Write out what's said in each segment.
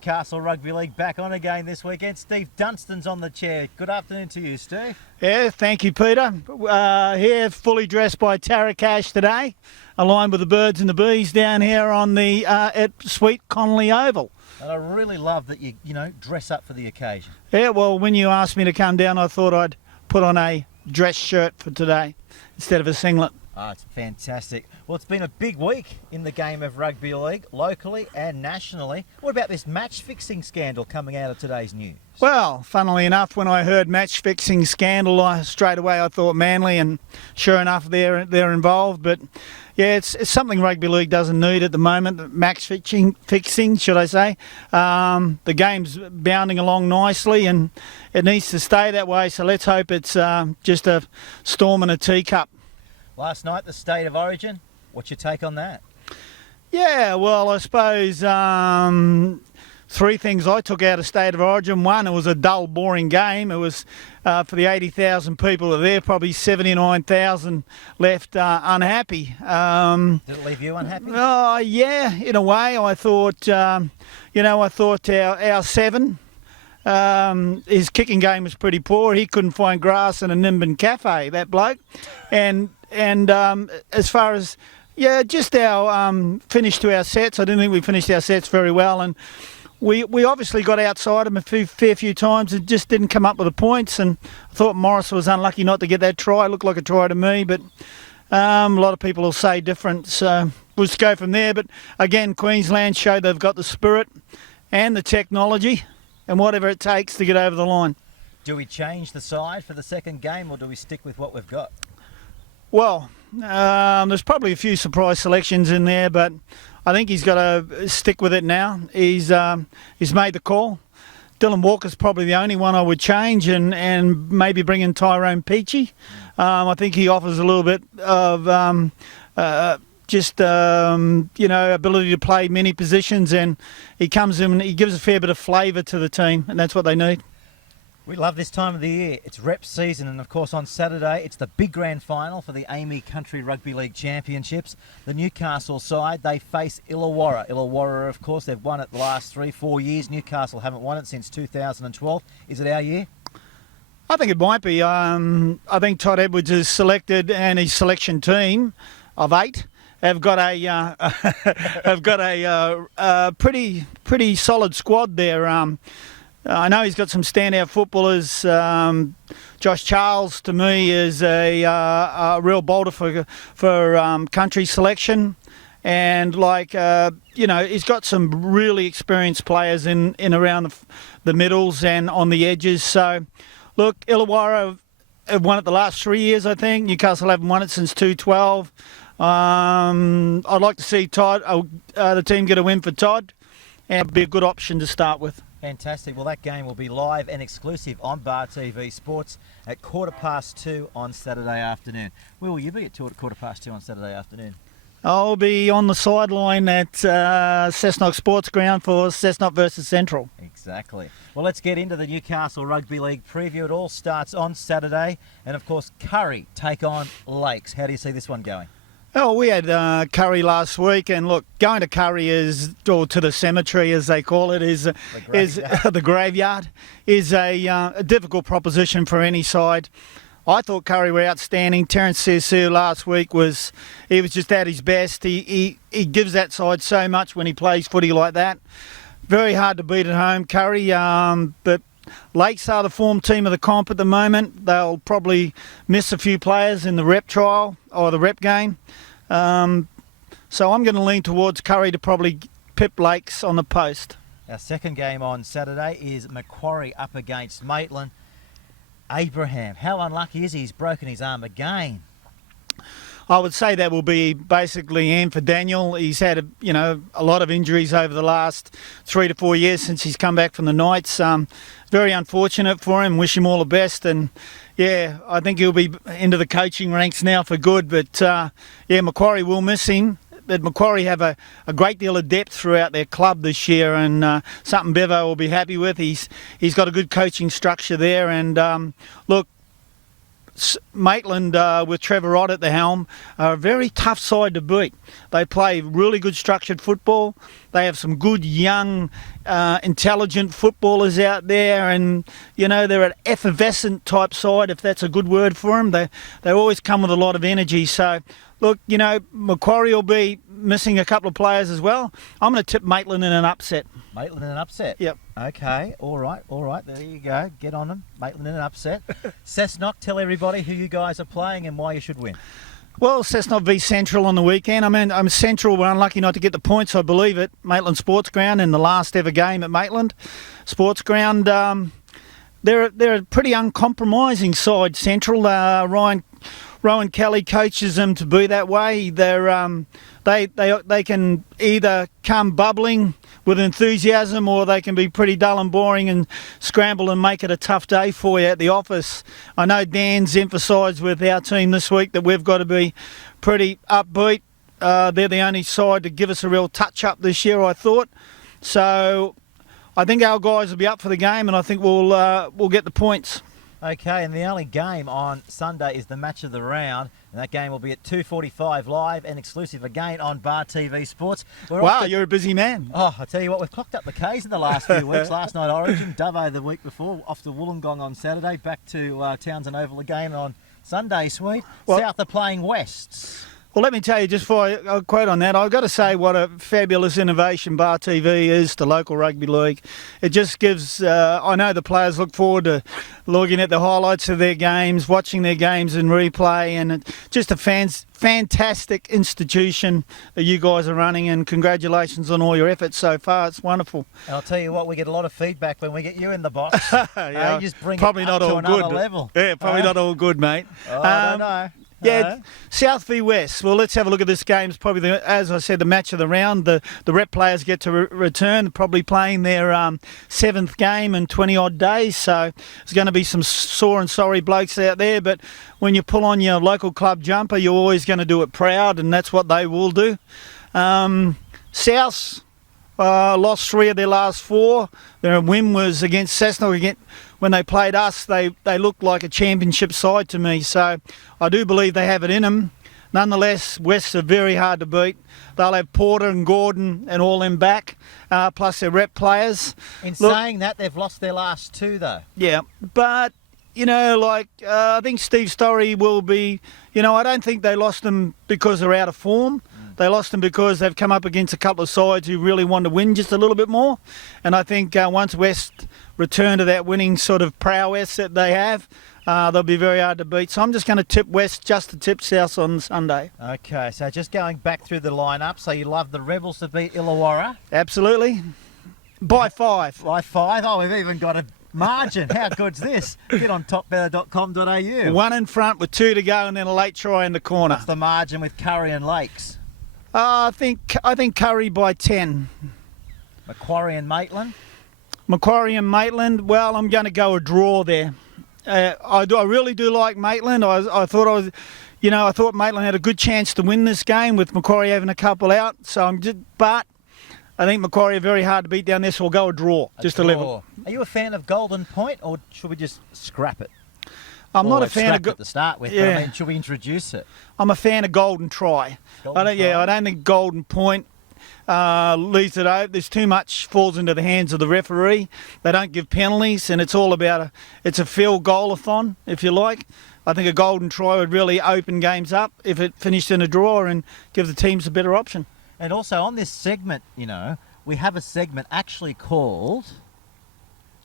Newcastle Rugby League back on again this weekend. Steve Dunstan's on the chair. Good afternoon to you, Steve. Yeah, thank you, Peter. Here, fully dressed by Tara Cash today, aligned with the birds and the bees down here on the at Sweet Connolly Oval. And I really love that you dress up for the occasion. Yeah, well, when you asked me to come down, I thought I'd put on a dress shirt for today instead of a singlet. Oh, it's fantastic. Well, it's been a big week in the game of rugby league, locally and nationally. What about this match-fixing scandal coming out of today's news? Well, funnily enough, when I heard match-fixing scandal, straight away I thought Manly, and sure enough, they're involved. But yeah, it's something rugby league doesn't need at the moment. Match-fixing, should I say? The game's bounding along nicely, and it needs to stay that way. So let's hope it's just a storm in a teacup. Last night, the State of Origin. What's your take on that? Yeah, well, I suppose three things I took out of State of Origin. One, it was a dull, boring game. It was for the 80,000 people that are there, probably 79,000 left unhappy. Did it leave you unhappy? Oh, yeah, in a way. I thought, our seven, his kicking game was pretty poor. He couldn't find grass in a Nimbin cafe, that bloke. And as far as, just our finish to our sets, I didn't think we finished our sets very well. And we obviously got outside him a fair few times and just didn't come up with the points. And I thought Morris was unlucky not to get that try. It looked like a try to me, but a lot of people will say different. So we'll just go from there. But again, Queensland showed they've got the spirit and the technology and whatever it takes to get over the line. Do we change the side for the second game, or do we stick with what we've got? Well, there's probably a few surprise selections in there, but I think he's got to stick with it now. He's made the call. Dylan Walker's probably the only one I would change, and maybe bring in Tyrone Peachy. I think he offers a little bit of ability to play many positions, and he comes in and he gives a fair bit of flavour to the team, and that's what they need. We love this time of the year. It's rep season, and of course on Saturday it's the big grand final for the Amy Country Rugby League Championships. The Newcastle side, they face Illawarra. Illawarra, of course, they've won it the last 3-4 years. Newcastle haven't won it since 2012. Is it our year? I think it might be. I think Todd Edwards has selected, and his selection team of 8 have got a pretty solid squad there. I know he's got some standout footballers. Josh Charles, to me, is a real bolter for country selection. And, he's got some really experienced players in around the middles and on the edges. So, look, Illawarra have won it the last 3 years, I think. Newcastle haven't won it since 2012. I'd like to see the team get a win for Todd, and it'd be a good option to start with. Fantastic. Well, that game will be live and exclusive on Bar TV Sports at 2:15 on Saturday afternoon. Where will you be at 2:15 on Saturday afternoon? I'll be on the sideline at Cessnock Sports Ground for Cessnock versus Central. Exactly. Well, let's get into the Newcastle Rugby League preview. It all starts on Saturday. And, of course, Curry take on Lakes. How do you see this one going? Oh, we had Curry last week, and look, going to Curry or to the cemetery, as they call it, is the graveyard, is a difficult proposition for any side. I thought Curry were outstanding. Terence Searcy last week was just at his best. He gives that side so much when he plays footy like that. Very hard to beat at home, Curry, but Lakes are the form team of the comp at the moment. They'll probably miss a few players in the rep trial or the rep game. So I'm going to lean towards Curry to probably pip Lakes on the post. Our second game on Saturday is Macquarie up against Maitland. Abraham, how unlucky is he? He's broken his arm again. I would say that will be basically Ian for Daniel. He's had a lot of injuries over the last 3 to 4 years since he's come back from the Knights. Very unfortunate for him. Wish him all the best. And yeah, I think he'll be into the coaching ranks now for good. But Macquarie will miss him. But Macquarie have a great deal of depth throughout their club this year, and something Bevo will be happy with. He's got a good coaching structure there. And look, Maitland, with Trevor Rott at the helm, are a very tough side to beat. They play really good structured football. They have some good young, intelligent footballers out there, and they're an effervescent type side, if that's a good word for them. They always come with a lot of energy. So, look, Macquarie will be missing a couple of players as well. I'm going to tip Maitland in an upset. Maitland in an upset? Yep. Okay, all right, there you go. Get on them. Maitland in an upset. Cessnock, tell everybody who you guys are playing and why you should win. Well, Cessnock v Central on the weekend. I mean, Central were unlucky not to get the points, I believe, at Maitland Sports Ground in the last ever game at Maitland Sports Ground. They're a pretty uncompromising side, Central. Rowan Kelly coaches them to be that way. They can either come bubbling with enthusiasm, or they can be pretty dull and boring and scramble and make it a tough day for you at the office. I know Dan's emphasised with our team this week that we've got to be pretty upbeat. They're the only side to give us a real touch-up this year, I thought. So I think our guys will be up for the game, and I think we'll get the points. Okay, and the only game on Sunday is the match of the round, and that game will be at 2:45 live and exclusive again on Bar TV Sports. Wow, you're a busy man. Oh, I tell you what, we've clocked up the Ks in the last few weeks. Last night Origin, Dubbo the week before, off to Wollongong on Saturday, back to Townsend Oval again on Sunday, sweet. South are playing Wests. Well, let me tell you, just before I quote on that, I've got to say what a fabulous innovation Bar TV is to local rugby league. It just gives, I know the players look forward to looking at the highlights of their games, watching their games in replay, and it's just a fantastic institution that you guys are running, and congratulations on all your efforts so far. It's wonderful. And I'll tell you what, we get a lot of feedback when we get you in the box. Yeah, you just bring probably it not up all to another good. level. Yeah, probably not all good, mate. Oh, I don't know. Yeah, South v West. Well, let's have a look at this game. It's probably, as I said, the match of the round. The rep players get to return, probably playing their 7th game in 20-odd days. So there's going to be some sore and sorry blokes out there. But when you pull on your local club jumper, you're always going to do it proud, and that's what they will do. South lost 3 of their last 4. Their win was against Cessnock. Again, when they played us, they looked like a championship side to me. So I do believe they have it in them. Nonetheless, Wests are very hard to beat. They'll have Porter and Gordon and all them back, plus their rep players. Saying that, they've lost their last 2, though. Yeah, but, I think Steve Story will be... I don't think they lost them because they're out of form. They lost them because they've come up against a couple of sides who really want to win just a little bit more. And I think once West return to that winning sort of prowess that they have, they'll be very hard to beat. So I'm just going to tip West just to tip South on Sunday. Okay, so just going back through the lineup, so you love the Rebels to beat Illawarra? Absolutely. By 5. By 5? Oh, we've even got a margin. How good's this? Get on topbetter.com.au. 1 in front with 2 to go, and then a late try in the corner. What's the margin with Curry and Lakes? I think Curry by 10. Macquarie and Maitland? Macquarie and Maitland, well, I'm going to go a draw there. I really do like Maitland. I thought Maitland had a good chance to win this game with Macquarie having a couple out. But I think Macquarie are very hard to beat down there, so we'll go a draw. A level. Are you a fan of Golden Point, or should we just scrap it? I'm not a fan of at the start with, yeah. But I mean, should we introduce it? I'm a fan of Golden Try. I don't think Golden Point leaves it out. There's too much falls into the hands of the referee. They don't give penalties, and it's all about it's a field goal-a-thon, if you like. I think a Golden Try would really open games up if it finished in a draw and give the teams a better option. And also on this segment, we have a segment actually called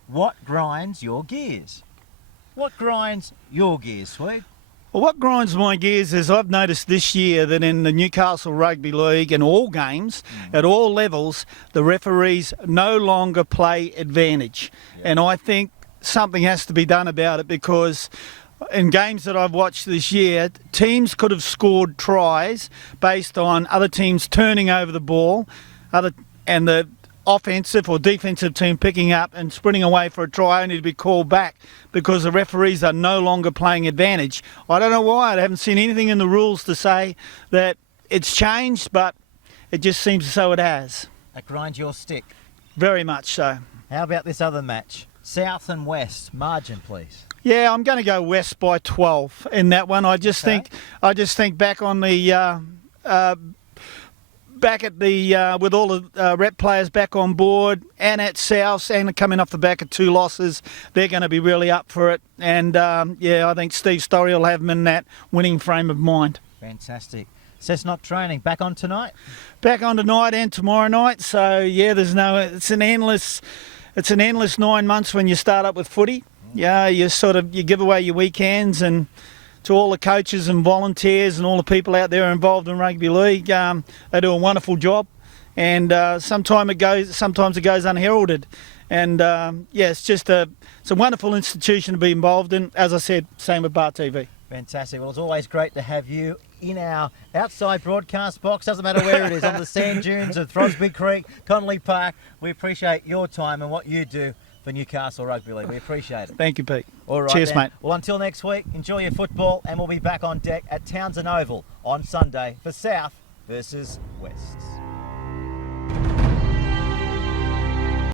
What Grinds Your Gears? What grinds your gears, Sweet? Well, what grinds my gears is I've noticed this year that in the Newcastle Rugby League and all games, at all levels, the referees no longer play advantage. Yeah. And I think something has to be done about it, because in games that I've watched this year, teams could have scored tries based on other teams turning over the ball, and the offensive or defensive team picking up and sprinting away for a try only to be called back because the referees are no longer playing advantage. I don't know why. I haven't seen anything in the rules to say that it's changed, but it just seems as though it has. That grinds your stick? Very much so. How about this other match? South and West. Margin, please. Yeah, I'm going to go West by 12 in that one. I just think back on the back at the with all the rep players back on board and at South and coming off the back of 2 losses, they're going to be really up for it. And I think Steve Storey will have them in that winning frame of mind. Fantastic. Cessnock training back on tonight? Back on tonight and tomorrow night. So yeah, it's an endless 9 months when you start up with footy. Yeah, you give away your weekends, and to all the coaches and volunteers and all the people out there involved in rugby league, they do a wonderful job. And sometimes it goes unheralded. And it's a wonderful institution to be involved in. As I said, same with Bar TV. Fantastic. Well, it's always great to have you in our outside broadcast box. Doesn't matter where it is, on the sand dunes of Throsby Creek, Connolly Park. We appreciate your time and what you do for Newcastle Rugby League. We appreciate it. Thank you, Pete. All right, cheers, then. mate. Well, until next week, enjoy your football, and we'll be back on deck at Townsend Oval on Sunday for South versus Wests.